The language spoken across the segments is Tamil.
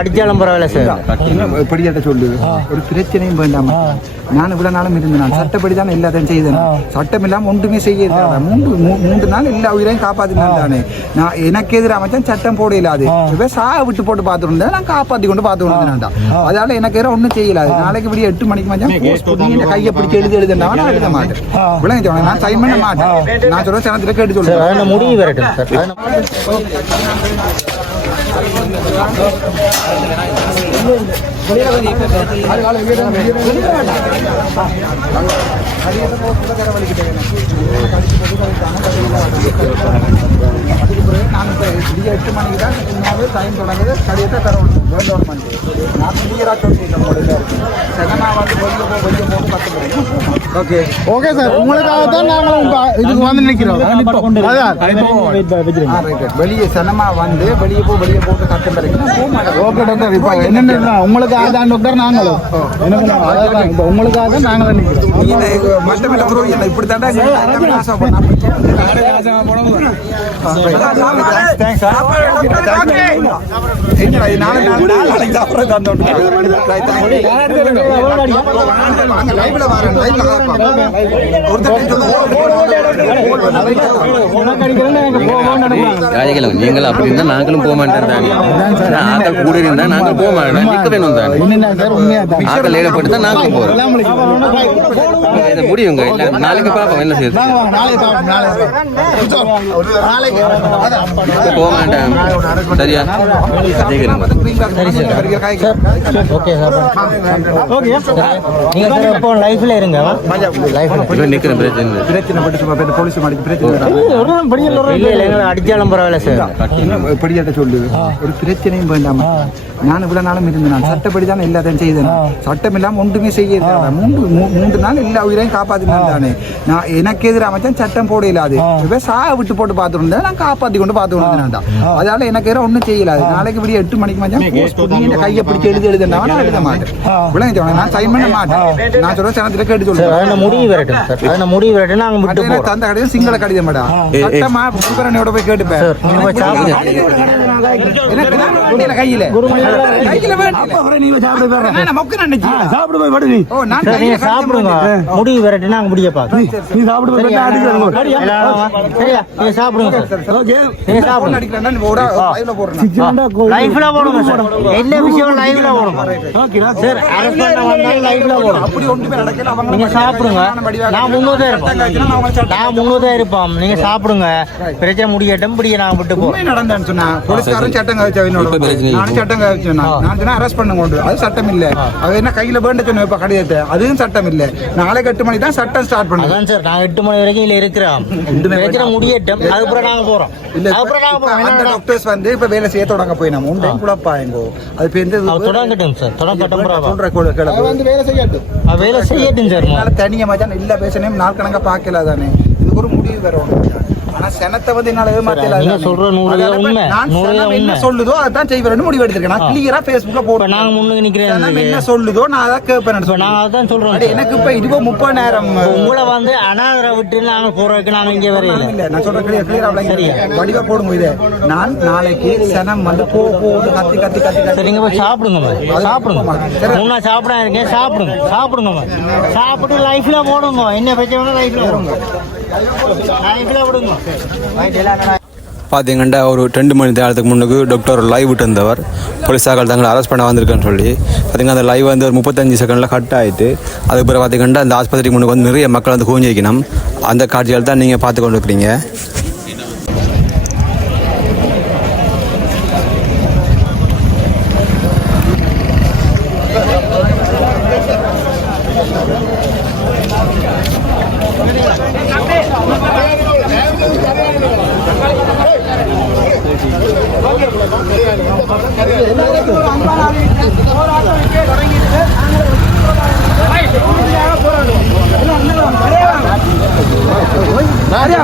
அடிச்சாலும் பரவாயில்ல சார். படியாட்ட சொல்லு? ஒரு பிரச்சனையும் வேண்டாம். நான் இவ்வளவு நாளும் இருந்தேன் நான். சட்டப்படி தான் எல்லாத்தையும் செய்தேன். சட்டம் இல்லாம ஒன்றுமே செய்ய மூன்று மூன்று நாள் எல்லா உயிரையும் காப்பாத்தினான் தானே நான். எனக்கு எதிராக மச்சான் சட்டம் போட இல்லாது இப்ப சாக விட்டு போட்டு பார்த்துட்டு இருந்தேன் நான் காப்பாத்தி கொண்டு பார்த்து கொண்டு அதனால எனக்கு எதிராக ஒன்றும் செய்யலாது நாளைக்கு இப்படி எட்டு மணிக்கு மச்சான் கையை பிடிச்சி எழுதி எழுதுனா நான் எழுத மாட்டேன். விளங்க சொல்றேன் நான் சைன் பண்ண மாட்டேன். நான் சொல்றேன் சனத்துல கேட்டு சொல்றேன். முடிவு வரட்டும் சார். வெளியே வெளியே வெளியே வேண்டாம் அதில் நான் இப்போ விடிய எட்டு மணிக்கு தான் சும்மாவே டைம் தொடங்குது கடியத்தை தர நான் கிளியராக சொல்லிட்டேன் நான் வந்து வெளியே வெளியே போட்டு பத்து ஓகே ஓகே சார் உங்களுக்காக தான் நாங்களும் இப்ப இதுக்கு வந்து நிக்கிறோம். வெளியே சனமா வந்து வெளியே போ வெளியே போட்டு கத்து வரைக்கும் ஓகே டாக்டர் இப்போ என்னென்ன உங்களுக்காக தான் டாக்டர் நாங்களும் என்ன அதான் இப்போ உங்களுக்காக தான் மற்ற ப்ரோ இல்லை இப்படி தாண்டா ராஜகிழமை நீங்கள் அப்படி இருந்தா நாங்களும் போக நான் ஆக்கள் கூட இருந்தா நாங்கள் போக மாட்டோம். நிக்க வேணும் தானே. ஆக்கள் ஏகப்பட்டு தான் நாங்களும் போறோம். இதை முடியுங்க. இல்ல நாளைக்கு பார்ப்போம். என்ன செய்யுது போக மாட்டேன் சரியா? ராஜகிழமை ஓகே சார். ஓகே நீங்கள் சார் இப்போ லைஃப்பில் இருங்க. லைஃப்பில் இவன் நிக்கிற பிரச்சனை இல்லை. பிரச்சனை பட்டு சும்மா பேர் போலீஸ் மாடி பிரச்சனை அடிச்சாலும் பரவாயில்ல சார். படியாட்ட சொல்லு. ஒரு பிரச்சனையும் வேண்டாம். நான் இவ்வளவு நாளும் இருந்தேன். நான் சட்டப்படி தான் எல்லாத்தையும் செய்தேன். சட்டம் இல்லாம ஒன்றுமே செய்ய மூன்று மூன்று நாள் எல்லா உயிரையும் காப்பாத்தினான் தானே. நான் எனக்கு எதிராக மச்சான் சட்டம் போட இல்லாது இப்ப சாக விட்டு போட்டு பார்த்துட்டு இருந்தேன் நான் காப்பாத்தி கொண்டு பார்த்து கொண்டு அதனால எனக்கு எதிராக ஒன்றும் செய்யலாது நாளைக்கு இப்படி எட்டு மணிக்கு மச்சான் இந்த கையை பிடிச்சி எழுதி எழுதுனா நான் எழுத மாட்டேன். விளங்க சொல்றேன் நான் சைன் பண்ண மாட்டேன். நான் சொல்றேன் சனத்துல கேட்டு சார் சொல்றேன். முடிவு வரட்டும் முடிவு வரட்டும் நாங்கள் தந்த கடையில் சிங்கள கடிதம் மேடம் சட்டமா புகரனையோட போய் கேட்டுப்பேன் கையில. சாப்பிடு போய் படு நீ. சாப்பிடுங்க. முடிவு முடிய நீ சாப்பிடு போய் சரியா? சாப்பிடுங்க சாப்பிடுங்க. லைஃப்ல போடுங்க எல்லா விஷயம் லைவ்ல போடுங்க? சார் அரெஸ்ட் பண்ண வந்தாலும் லைவ்ல போடுங்க. அப்படி ஒண்ணுமே நடக்கல. அவங்க நீங்க சாப்பிடுங்க. நான் முன்னூறு இருப்பேன். நான் முன்னூறு இருப்போம். நீங்க சாப்பிடுங்க. பிரச்சனை முடியட்டும் முடிய நான் விட்டு உண்மை நடந்தேன்னு சொன்னா, போலீஸ்காரன் சட்டம் இல்லை. நானும் சட்டம் கழிச்சேன் நான். நான் சொன்னேன் arrest பண்ணுங்க கொண்டு. அது சட்டம் இல்ல. அது என்ன கையில வேண்ட சொன்ன இப்ப கடிதத்தை அதுவும் சட்டம் இல்ல. நாளைக்கு எட்டு மணிக்கு தான் சட்டம் ஸ்டார்ட் அதான் சார் நான் எட்டு மணி வரைக்கும் இதுல இருக்கிறோம். பிரச்சனை முடியட்டும். அதுக்கப்புறம் நாங்க போறோம். இல்ல அதுக்கப்புறம் நாங்க போறோம். அந்த டாக்டர்ஸ் வந்து இப்ப வேலை செய்ய தொடங்க போய் நம்ம உண்டை. குழப்பாயங்கோ அது இப்ப எந்த அவர் தொடங்கட்டும் சார். தொடங்கட்டும். சொல்ற கூட வேலை செய்யட்டும். வேலை செய்யட்டும் சார் தனியா மச்சான் எல்லா பேசனையும் நாள் கணக்கா பார்க்கல தானே ஒரு முடிவு வரும் ஆனா சனத்தை வந்து என்னால ஏமாத்தல சொல்ற நூறு உண்மை. நான் என்ன. சொல்லுதோ அதான் செய்வேன் முடிவு எடுத்திருக்கேன். நான் கிளியரா இப்ப போடுறேன் நாங்க முன்னுக்கு நிக்கிறேன். என்ன சொல்லுதோ நான் அதான் கேட்பேன் நாங்க அதான் சார். எனக்கு இப்ப இருபது முப்பதாயிரம் இப்ப உங்களை வந்து அனாதரை விட்டு நாங்க போறதுக்கு நாங்க இங்க வரையில. இல்ல நான் சொல்ற கிளியர் கிளியரா. வடிவா போடுங்க இதை. நான் நாளைக்கு சனம் வந்து போ போட்டு கத்தி கத்தி கத்தி சரி கத்தி. நீங்க போய் சாப்பிடுங்க. சாப்பிடுங்க. முன்னா சாப்பிட இருக்கேன் சாப்பிடுங்க. சாப்பிடுங்க. சாப்பிட்டு லைஃப்ல போடுங்க. என்ன பிரச்சனை? லைஃப்ல போடுங்க. பார்த்தீங்கன்னா ஒரு ரெண்டு மணி நேரத்துக்கு முன்னுக்கு டாக்டர் லைவ் விட்டு இருந்தவர் போலீஸார்கள் தங்களை அரெஸ்ட் பண்ண வந்திருக்கேன்னு சொல்லி பார்த்தீங்கன்னா அந்த லைவ் வந்து ஒரு முப்பத்தஞ்சு செகண்டில் கட் ஆகிட்டு அதுக்கு பார்த்தீங்கன்னா அந்த ஆஸ்பத்திரிக்கு முன்னுக்கு வந்து நிறைய மக்கள் வந்து குவிஞ்சிக்கணும் அந்த காட்சிகள் தான் நீங்கள் பார்த்து கொண்டு இருக்கிறீங்க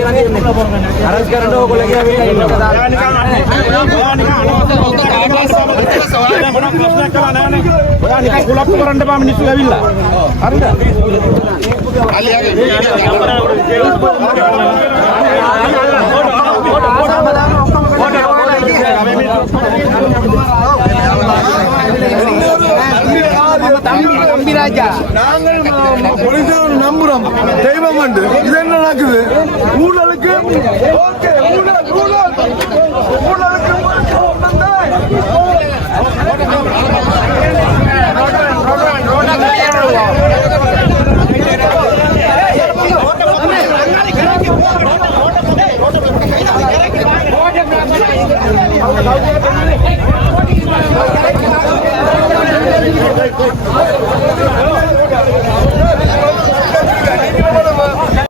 කියලා තියෙන්නේ. අරස් කරන්න ඕගොල්ලෝ කියලා වෙලා ඉන්නවා. ඔයා නිකන් කුලප්පු කරන්න බා මිනිස්සු ඇවිල්ලා. හරිද? අලියාගේ நாங்கள் போலீசார் நம்புறோம். தெய்வம் உண்டு இது என்ன நடக்குது? ஊழலுக்கு Thank. Thank you.